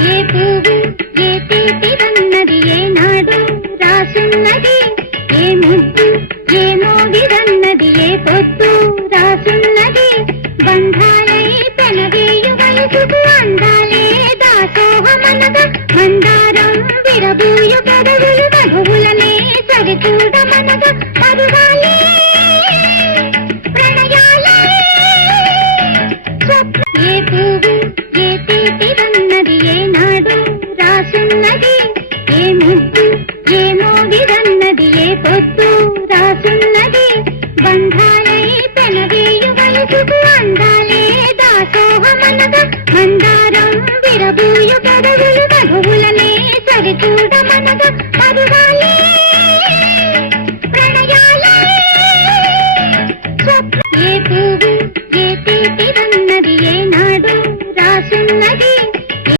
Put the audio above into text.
ఏ పువ్వు ఏ తీపిదన్నది ఏనాడు రాసున్నది, ఏ ముద్దు ఏ మోగిదన్నది ఏ పొద్దు రాసున్నది. బంధాలై పెనవేయు వయసుకు అందాలే దాసోహమనగా, మందారం విరబూయు పెదవులు మధువులనే సరిచూడమనగా, మరువాలే ప్రణయాలే స్వప్న. ఏ పువ్వు ఏ తీపిదన్నది ఏనాడు రాసున్నది, ఏ ముద్దు ఏ మోగిదన్నది ఏ పొద్దు రాసున్నది. బంధాలై పెనవేయు వయసుకు అందాలే దాసోహమనగా, మందారం విరబూయు పెదవులు మధువులనే సరిచూడమనగా,